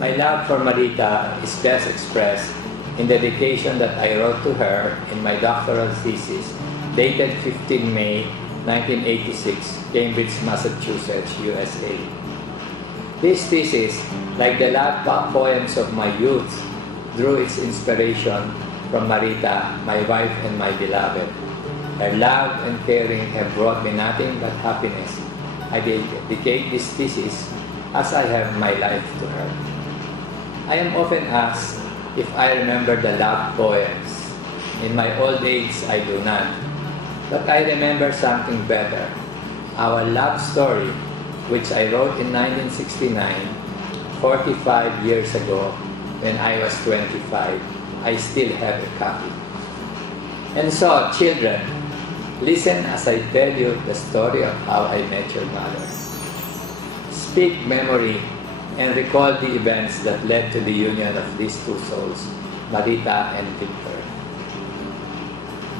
My love for Marita is best expressed in the dedication that I wrote to her in my doctoral thesis, dated 15 May 1986, Cambridge, Massachusetts, USA. This thesis, like the love poems of my youth, drew its inspiration from Marita, my wife and my beloved. Her love and caring have brought me nothing but happiness. I dedicate this thesis as I have my life to her. I am often asked if I remember the love poems. In my old age, I do not. But I remember something better. Our love story, which I wrote in 1969, 45 years ago, when I was 25. I still have a copy. And so, children, listen as I tell you the story of how I met your mother. Speak memory and recall the events that led to the union of these two souls, Marita and Victor.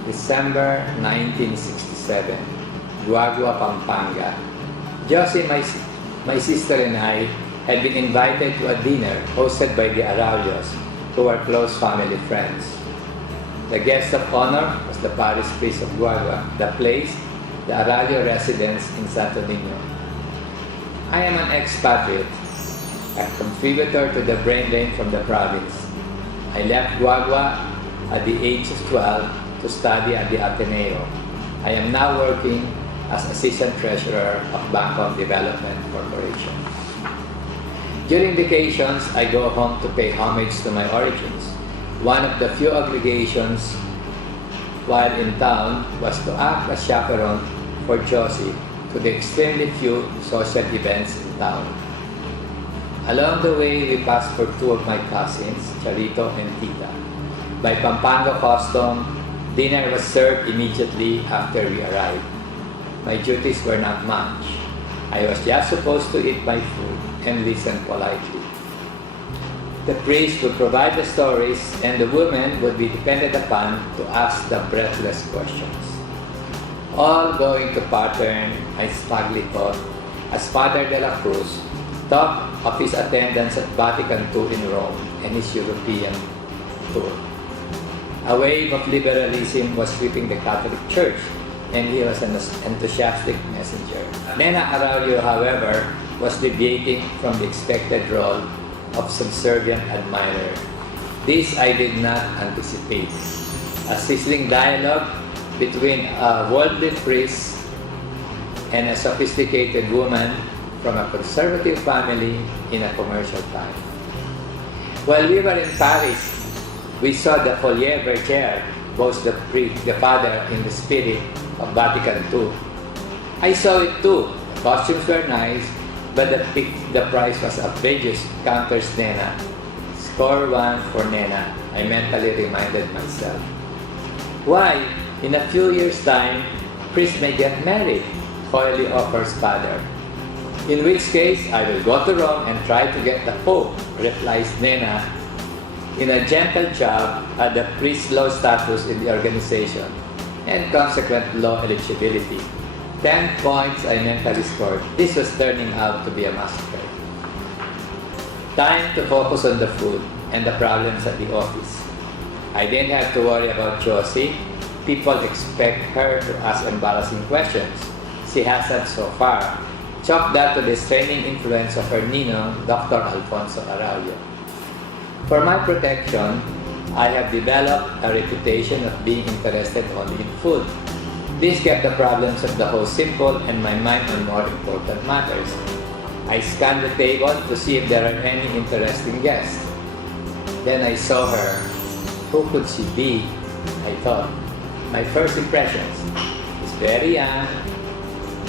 December 1967, Guagua, Pampanga. Josie, my sister and I had been invited to a dinner hosted by the Araulios, who were close family friends. The guest of honor was the parish priest of Guagua, the place, the Aralio residence in Santo Niño. I am an expatriate, a contributor to the brain drain from the province. I left Guagua at the age of 12 to study at the Ateneo. I am now working as Assistant Treasurer of Bangkok Development Corporation. During vacations, I go home to pay homage to my origins. One of the few obligations while in town was to act as chaperone for Josie to the extremely few social events in town. Along the way, we passed for two of my cousins, Charito and Tita. By Pampanga custom, dinner was served immediately after we arrived. My duties were not much. I was just supposed to eat my food and listen politely. The priest would provide the stories and the women would be depended upon to ask the breathless questions. All going to pattern, I smugly thought, as Father de la Cruz talked of his attendance at Vatican II in Rome and his European tour. A wave of liberalism was sweeping the Catholic Church, and he was an enthusiastic messenger. Nena Araujo, however, was deviating from the expected role of subservient admirer. This I did not anticipate. A sizzling dialogue between a worldly priest and a sophisticated woman from a conservative family in a commercial time. While we were in Paris, we saw the Folie Bergère, both the father in the spirit of Vatican II. I saw it too. The costumes were nice, but the price was outrageous, counters Nena. Score one for Nena, I mentally reminded myself. Why, in a few years' time, priest may get married, coyly offers father. In which case, I will go to Rome and try to get the Pope, replies Nena, in a gentle jab at the priest's low status in the organization and consequent low eligibility. 10 points I mentally scored. This was turning out to be a massacre. Time to focus on the food and the problems at the office. I didn't have to worry about Josie. People expect her to ask embarrassing questions. She hasn't so far. Chalk that to the straining influence of her Nino, Dr. Alfonso Araujo. For my protection, I have developed a reputation of being interested only in food. This kept the problems of the host simple and my mind on more important matters. I scanned the table to see if there are any interesting guests. Then I saw her. Who could she be? I thought. My first impressions. She's very young,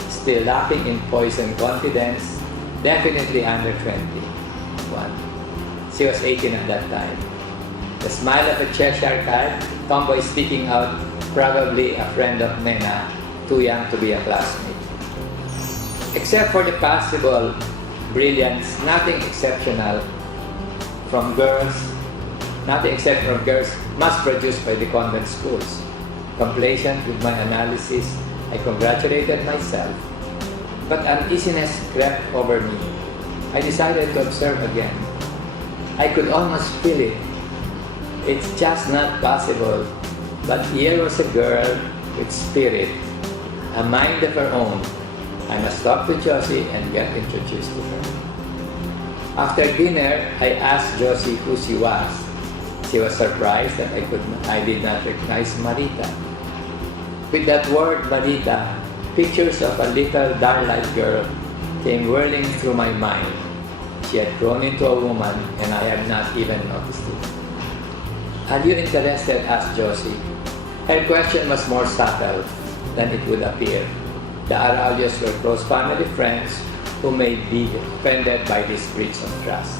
still lacking in poise and confidence, definitely under 21. She was 18 at that time. The smile of a Cheshire cat, tomboy sticking out, probably a friend of Nena, too young to be a classmate. Except for the possible brilliance, nothing except from girls mass produced by the convent schools. Complacent with my analysis, I congratulated myself, but uneasiness crept over me. I decided to observe again. I could almost feel it. It's just not possible. But here was a girl with spirit, a mind of her own. I must talk to Josie and get introduced to her. After dinner, I asked Josie who she was. She was surprised that I did not recognize Marita. With that word, Marita, pictures of a little dark-eyed girl came whirling through my mind. She had grown into a woman and I had not even noticed it. "Are you interested?" asked Josie. Her question was more subtle than it would appear. The Araulios were close family friends who may be offended by this breach of trust.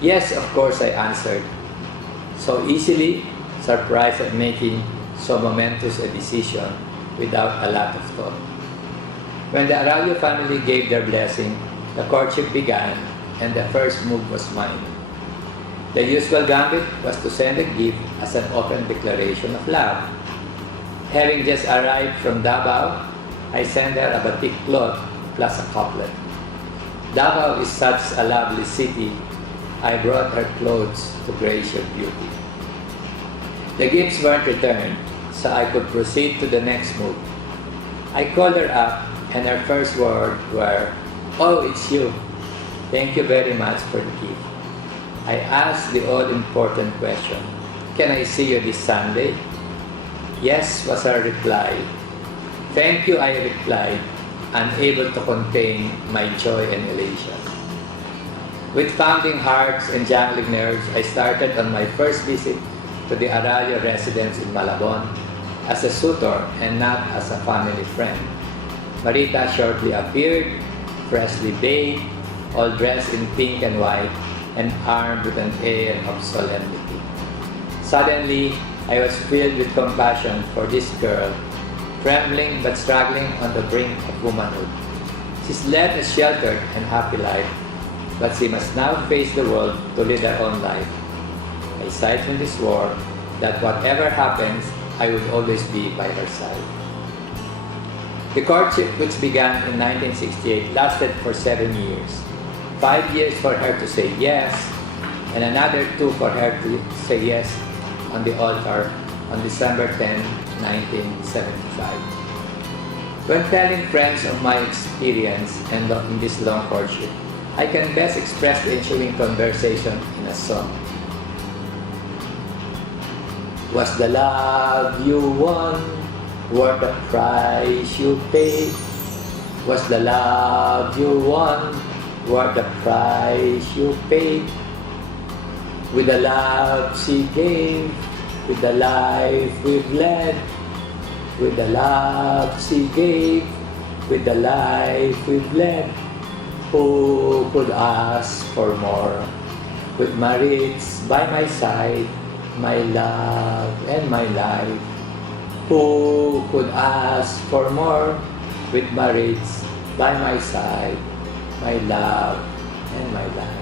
"Yes, of course," I answered, so easily surprised at making so momentous a decision without a lot of thought. When the Araulio family gave their blessing, the courtship began and the first move was mine. The usual gambit was to send a gift as an open declaration of love. Having just arrived from Davao, I sent her a batik cloth plus a couplet. Davao is such a lovely city, I brought her clothes to grace your beauty. The gifts weren't returned, so I could proceed to the next move. I called her up and her first words were, "Oh, it's you. Thank you very much for the gift." I asked the all-important question, "Can I see you this Sunday?" "Yes," was her reply. "Thank you," I replied, unable to contain my joy and elation. With pounding hearts and jangling nerves, I started on my first visit to the Araulio residence in Malabon as a suitor and not as a family friend. Marita shortly appeared, freshly bathed, all dressed in pink and white, and armed with an air of solemnity. Suddenly, I was filled with compassion for this girl, trembling but struggling on the brink of womanhood. She's led a sheltered and happy life, but she must now face the world to lead her own life. I solemnly swore that whatever happens, I would always be by her side. The courtship, which began in 1968, lasted for 7 years. 5 years for her to say yes, and another 2 for her to say yes on the altar on December 10, 1975. When telling friends of my experience and in this long courtship, I can best express the ensuing conversation in a song. Was the love you won worth the price you paid? Was the love you won worth the price you paid? With the love she gave, with the life we've led, with the love she gave, with the life we've led, who could ask for more? With Maritz by my side, my love and my life, who could ask for more? With Maritz by my side, my love and my life.